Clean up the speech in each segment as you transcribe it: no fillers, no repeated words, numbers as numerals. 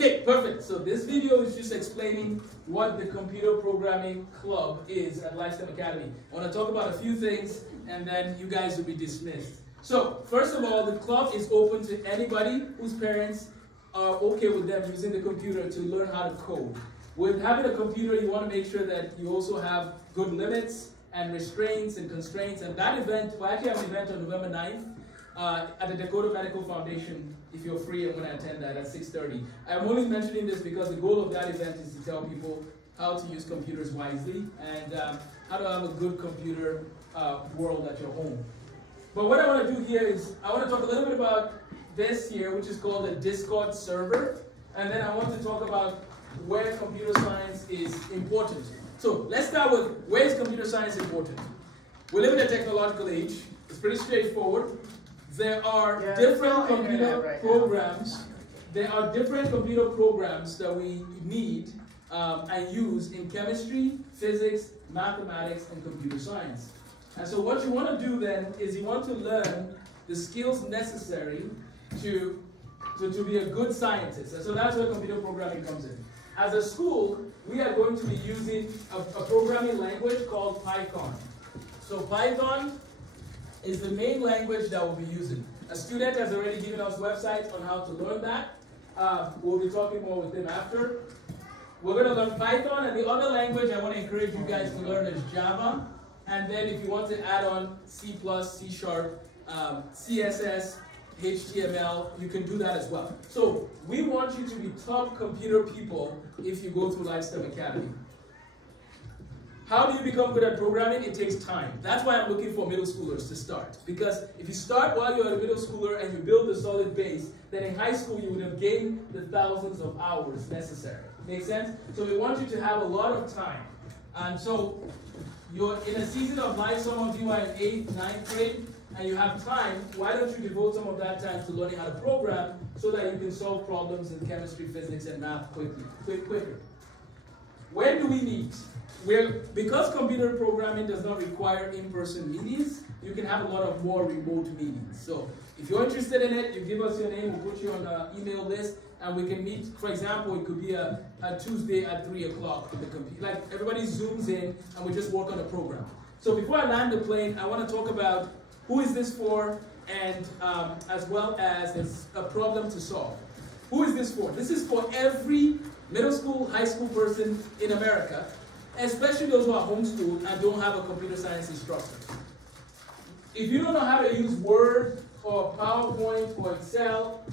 Okay, perfect. So this video is just explaining what the Computer Programming Club is at LifeSTEM Academy. I want to talk about a few things, and then you guys will be dismissed. So, first of all, the club is open to anybody whose parents are okay with them using the computer to learn how to code. With having a computer, you want to make sure that you also have good limits and restraints and constraints. And that event, we actually have an event on November 9th at the Dakota Medical Foundation. If you're free, I'm going to attend that at 6:30. I'm only mentioning this because the goal of that event is to tell people how to use computers wisely and how to have a good computer world at your home. But what I want to do here is I want to talk a little bit about this here, which is called a Discord server. And then I want to talk about where computer science is important. So let's start with where is computer science important? We live in a technological age. It's pretty straightforward. There are different computer programs. There are different computer programs that we need and use in chemistry, physics, mathematics, and computer science. And so what you want to do then is you want to learn the skills necessary to be a good scientist. And so that's where computer programming comes in. As a school, we are going to be using a programming language called Python. So Python is the main language that we'll be using. A student has already given us websites on how to learn that. We'll be talking more with them after. We're going to learn Python, and the other language I want to encourage you guys to learn is Java. And then if you want to add on C++, C#, CSS, HTML, you can do that as well. So we want you to be top computer people if you go through LifeSTEM Academy. How do you become good at programming? It takes time. That's why I'm looking for middle schoolers to start. Because if you start while you're a middle schooler and you build a solid base, then in high school you would have gained the thousands of hours necessary. Make sense? So we want you to have a lot of time. And so you're in a season of life, some of you are in 8th, 9th grade, and you have time. Why don't you devote some of that time to learning how to program so that you can solve problems in chemistry, physics, and math quicker? When do we meet? Because computer programming does not require in-person meetings, you can have a lot of more remote meetings. So if you're interested in it, you give us your name, we'll put you on the email list, and we can meet. For example, it could be a Tuesday at 3 o'clock with the computer. Like everybody zooms in and we just work on a program. So before I land the plane, I want to talk about who is this for, and as well as a problem to solve. Who is this for? This is for every middle school, high school person in America, especially those who are homeschooled and don't have a computer science instructor. If you don't know how to use Word or PowerPoint or Excel,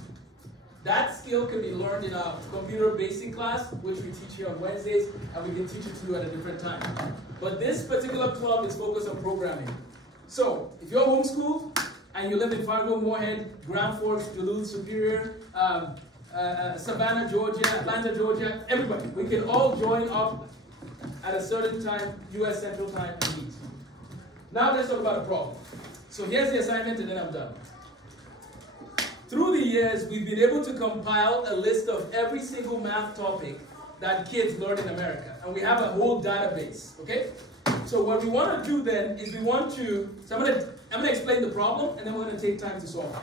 that skill can be learned in a computer basic class, which we teach here on Wednesdays, and we can teach it to you at a different time. But this particular club is focused on programming. So, if you're homeschooled and you live in Fargo, Moorhead, Grand Forks, Duluth, Superior, Savannah, Georgia, Atlanta, Georgia, everybody, we can all join up at a certain time, US Central Time, and meet. Now let's talk about a problem. So here's the assignment and then I'm done. Through the years, we've been able to compile a list of every single math topic that kids learn in America. And we have a whole database, okay? So what we want to do then is we want to, so I'm going to explain the problem and then we're going to take time to solve it.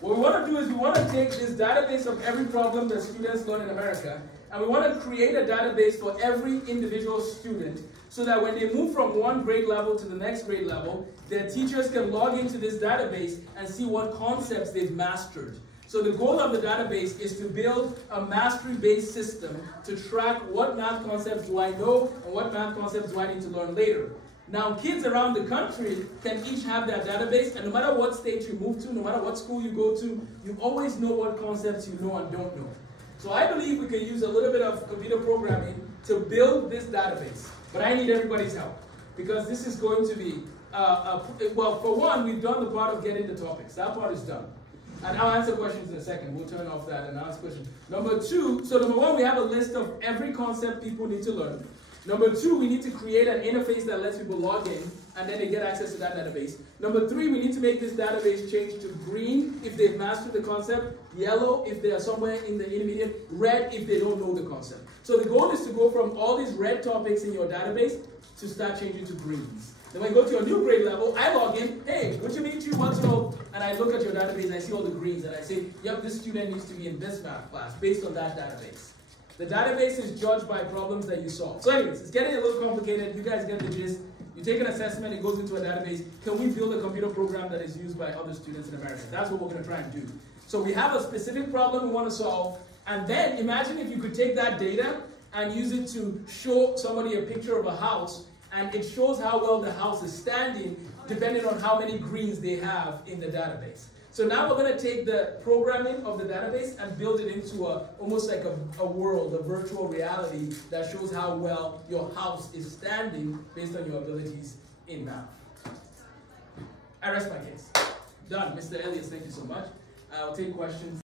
What we want to do is we want to take this database of every problem that students learn in America, and we want to create a database for every individual student so that when they move from one grade level to the next grade level, their teachers can log into this database and see what concepts they've mastered. So the goal of the database is to build a mastery-based system to track what math concepts do I know and what math concepts do I need to learn later. Now, kids around the country can each have that database, and no matter what state you move to, no matter what school you go to, you always know what concepts you know and don't know. So I believe we can use a little bit of computer programming to build this database. But I need everybody's help, because this is going to be, well, for one, we've done the part of getting the topics. That part is done. And I'll answer questions in a second. We'll turn off that and ask questions. Number one, we have a list of every concept people need to learn. Number two, we need to create an interface that lets people log in, and then they get access to that database. Number three, we need to make this database change to green if they've mastered the concept, yellow if they are somewhere in the intermediate, red if they don't know the concept. So the goal is to go from all these red topics in your database to start changing to greens. Then when you go to your new grade level, I log in, hey, what you mean 2 months ago? And I look at your database and I see all the greens and I say, yep, this student needs to be in this math class based on that database. The database is judged by problems that you solve. So anyways, it's getting a little complicated. You guys get the gist. You take an assessment, it goes into a database. Can we build a computer program that is used by other students in America? That's what we're going to try and do. So we have a specific problem we want to solve. And then imagine if you could take that data and use it to show somebody a picture of a house, and it shows how well the house is standing depending on how many greens they have in the database. So now we're going to take the programming of the database and build it into almost like a world, a virtual reality that shows how well your house is standing based on your abilities in math. I rest my case. Done. Mr. Elias, thank you so much. I'll take questions.